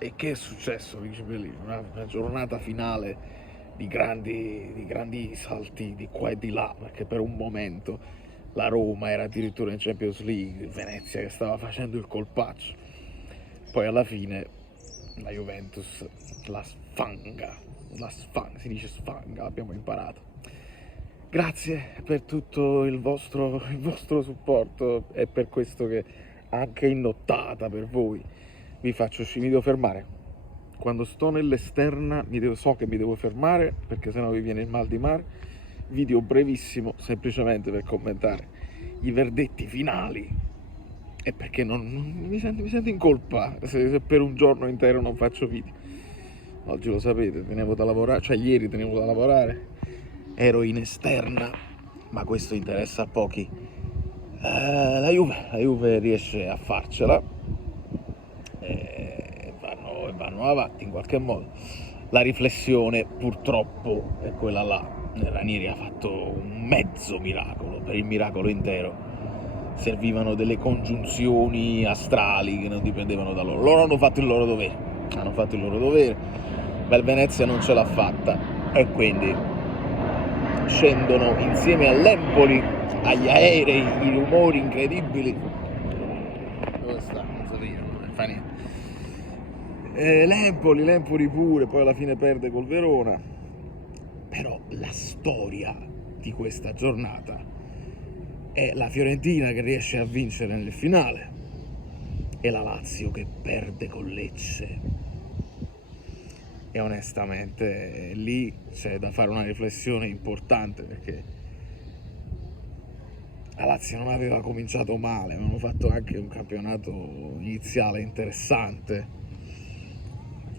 E che è successo, Luigi Bellini? Una giornata finale di grandi salti di qua e di là, perché per un momento la Roma era addirittura in Champions League, il Venezia che stava facendo il colpaccio. Poi alla fine la Juventus si dice sfanga, abbiamo imparato. Grazie per tutto il vostro supporto, è per questo che anche in nottata per voi vi faccio uscire, mi devo fermare. Quando sto nell'esterna so che mi devo fermare perché sennò vi viene il mal di mare. Video brevissimo semplicemente per commentare i verdetti finali e perché non mi sento in colpa se per un giorno intero non faccio video. Oggi lo sapete, tenevo da lavorare, cioè ieri tenevo da lavorare, ero in esterna, ma questo interessa a pochi. La Juve riesce a farcela e vanno avanti in qualche modo. La riflessione purtroppo è quella là. Ranieri ha fatto un mezzo miracolo, per il miracolo intero servivano delle congiunzioni astrali che non dipendevano da loro. Loro hanno fatto il loro dovere, ma il Venezia non ce l'ha fatta e quindi scendono insieme all'Empoli, agli aerei, i rumori incredibili. Dove sta? Non so io, non fa niente. L'Empoli pure, poi alla fine perde col Verona. Però la storia di questa giornata è la Fiorentina che riesce a vincere nel finale e la Lazio che perde con Lecce. E onestamente lì c'è da fare una riflessione importante, perché la Lazio non aveva cominciato male, avevano fatto anche un campionato iniziale interessante.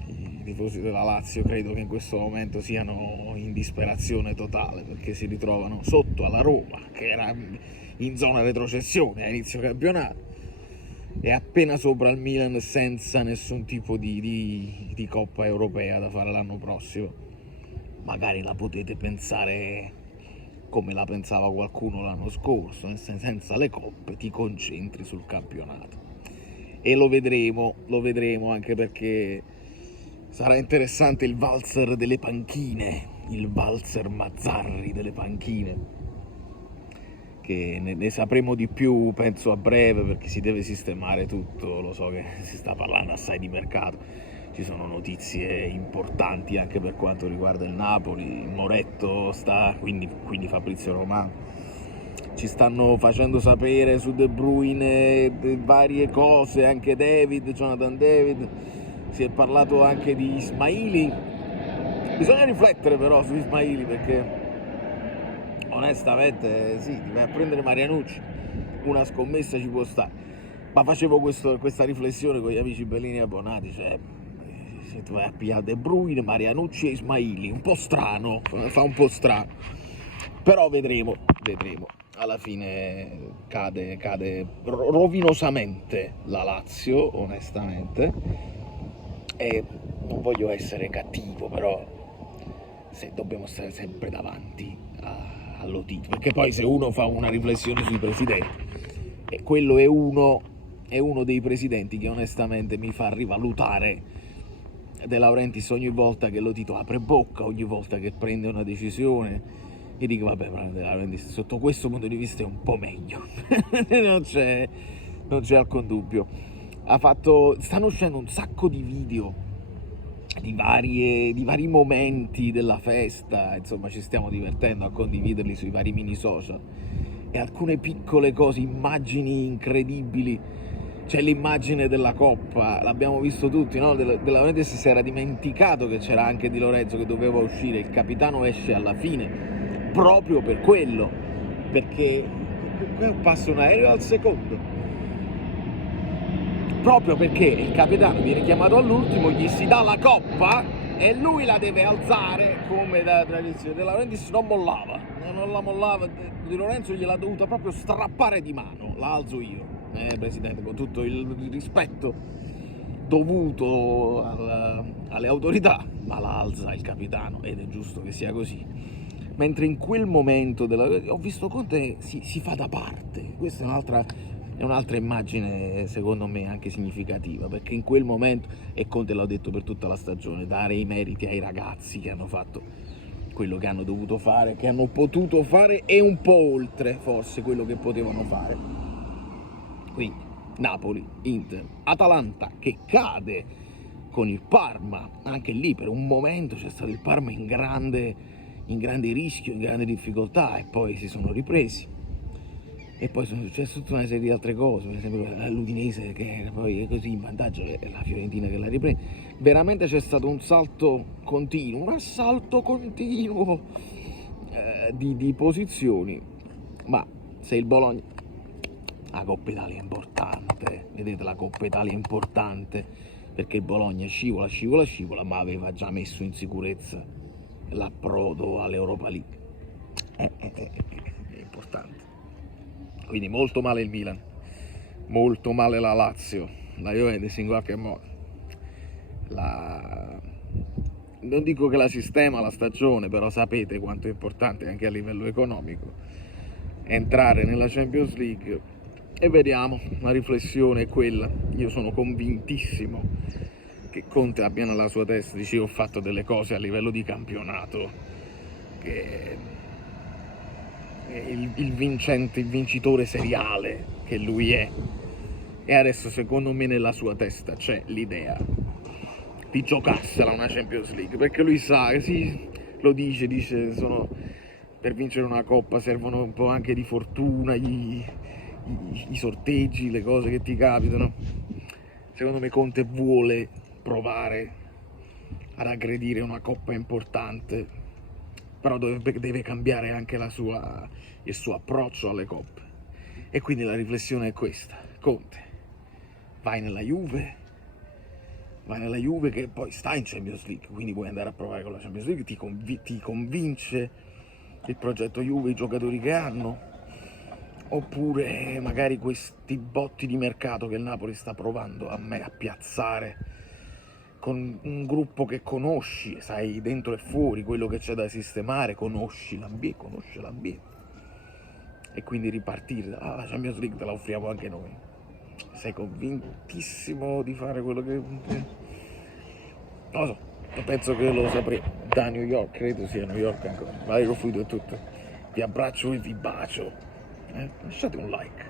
I tifosi della Lazio credo che in questo momento siano in disperazione totale, perché si ritrovano sotto alla Roma, che era in zona retrocessione a inizio campionato, e appena sopra il Milan senza nessun tipo di Coppa Europea da fare l'anno prossimo. Magari la potete pensare come la pensava qualcuno l'anno scorso, senza le coppe ti concentri sul campionato. E lo vedremo anche perché sarà interessante il valzer delle panchine, il valzer Mazzarri delle panchine, che ne sapremo di più penso a breve, perché si deve sistemare tutto. Lo so che si sta parlando assai di mercato, ci sono notizie importanti anche per quanto riguarda il Napoli. Moretto sta, quindi Fabrizio Romano, ci stanno facendo sapere su De Bruyne varie cose, anche Jonathan David, si è parlato anche di Ismaili. Bisogna riflettere però su Ismaili, perché onestamente sì, ti vai a prendere Marianucci, una scommessa ci può stare, ma facevo questa riflessione con gli amici Bellini e abbonati, cioè se tu vai a pigliare De Bruyne, Marianucci e Ismaili, un po' strano, fa un po' strano, però vedremo. Alla fine cade rovinosamente la Lazio, onestamente, e non voglio essere cattivo, però se dobbiamo stare sempre davanti all'Otito, perché poi se uno fa una riflessione sui presidenti, e quello è uno dei presidenti che onestamente mi fa rivalutare De Laurentiis ogni volta che Lotito apre bocca, ogni volta che prende una decisione. E dico vabbè, De Laurentiis sotto questo punto di vista è un po' meglio. non c'è alcun dubbio. Stanno uscendo un sacco di video di vari momenti della festa, insomma ci stiamo divertendo a condividerli sui vari mini social, e alcune piccole cose, immagini incredibili. C'è l'immagine della Coppa, l'abbiamo visto tutti, no? De Laurentiis si era dimenticato che c'era anche Di Lorenzo che doveva uscire, il capitano esce alla fine proprio per quello, perché passa un aereo al secondo, proprio perché il capitano viene chiamato all'ultimo, gli si dà la Coppa e lui la deve alzare come da tradizione. De Laurentiis non la mollava, Di Lorenzo gliel'ha dovuta proprio strappare di mano. La alzo io, Presidente, con tutto il rispetto dovuto alle autorità, ma la alza il capitano ed è giusto che sia così. Mentre in quel momento ho visto Conte si fa da parte. Questa è un'altra è un'altra immagine secondo me anche significativa, perché in quel momento, e Conte l'ha detto per tutta la stagione, dare i meriti ai ragazzi che hanno fatto quello che hanno dovuto fare, che hanno potuto fare e un po' oltre forse quello che potevano fare. Quindi Napoli, Inter, Atalanta che cade con il Parma, anche lì per un momento c'è stato il Parma in grande rischio, in grande difficoltà, e poi si sono ripresi. E poi sono successe tutta una serie di altre cose, per esempio l'Udinese che poi è così in vantaggio e la Fiorentina che la riprende. Veramente c'è stato un salto continuo, un assalto continuo di posizioni, ma se il Bologna, la Coppa Italia è importante, vedete, la Coppa Italia è importante perché il Bologna scivola, ma aveva già messo in sicurezza l'approdo all'Europa League. È importante. Quindi molto male il Milan, molto male la Lazio, la Juventus in qualche modo. Non dico che la sistema la stagione, però sapete quanto è importante anche a livello economico entrare nella Champions League, e vediamo, la riflessione è quella. Io sono convintissimo che Conte abbia nella sua testa, dicevo, ho fatto delle cose a livello di campionato che il vincente, il vincitore seriale che lui è, e adesso secondo me nella sua testa c'è l'idea di giocarsela una Champions League, perché lui sa, sì, lo dice sono, per vincere una coppa servono un po' anche di fortuna, i sorteggi, le cose che ti capitano. Secondo me Conte vuole provare ad aggredire una coppa importante, però deve cambiare anche il suo approccio alle coppe. E quindi la riflessione è questa: Conte, vai nella Juve che poi sta in Champions League, quindi puoi andare a provare con la Champions League, ti convince il progetto Juve, i giocatori che hanno, oppure magari questi botti di mercato che il Napoli sta provando a piazzare con un gruppo che conosci, sai dentro e fuori quello che c'è da sistemare, conosce l'ambiente, e quindi ripartire la Champions League te la offriamo anche noi. Sei convintissimo di fare quello che non lo so, penso che lo sapremo da New York, credo sia New York ancora. Valerio Fluido è tutto, vi abbraccio e vi bacio, lasciate un like.